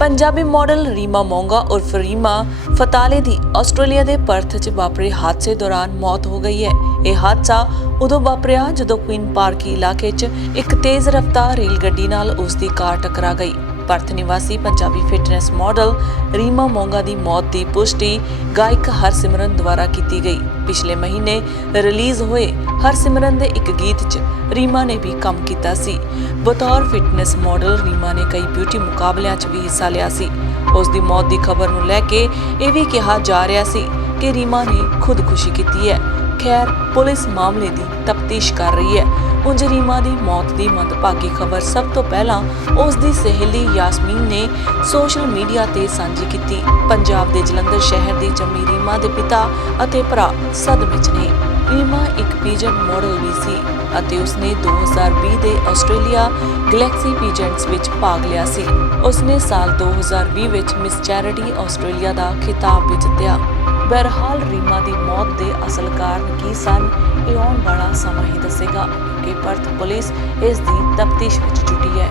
Punjabi model Reema मोंगा उर्फ रीमा फताले दी Australia के Perth च वापरे हादसे दौरान मौत हो गई है। यह हादसा उदों वापरिया जदों क्वीन पार्क इलाके च एक तेज़ रफ्तार रेल गड्डी नाल उसकी कार टकरा गई। पर्थ निवासी पंजाबी फिटनेस मॉडल रीमा मोंगा की मौत की पुष्टि गायक हरसिमरन द्वारा की गई। पिछले महीने रिलीज़ हुए हरसिमरन के एक गीत च रीमा ने भी काम किया सी। बतौर फिटनेस मॉडल रीमा ने कई ब्यूटी मुकाबलियां च भी हिस्सा लिया सी। उसकी मौत की खबर नूं लैके यह भी कहा जा रहा सी कि रीमा ने खुदकुशी की है। खैर, पुलिस मामले की तफ्तीश कर रही है। उंज रीमा की मौत की मंदभागी खबर सब तो पहला उसकी सहेली यास्मीन ने सोशल मीडिया ते सांझी की। पंजाब के जलंधर शहर की जम्मी रीमा के पिता अते भरा सदमे च ने। रीमा एक पीजन मॉडल भी सी अते उसने 2020 के आस्ट्रेलिया गैलेक्सी पीजेंट्स विच भाग लिया सी। उसने साल 2020 विच मिस चैरिटी आस्ट्रेलिया का खिताब भी जित्तिया। बहरहाल रीमा की मौत के असल कारण की सन ये आने वाला समा ही दसेगा कि पर्थ पुलिस इसकी तफ्तीश विच जुटी है।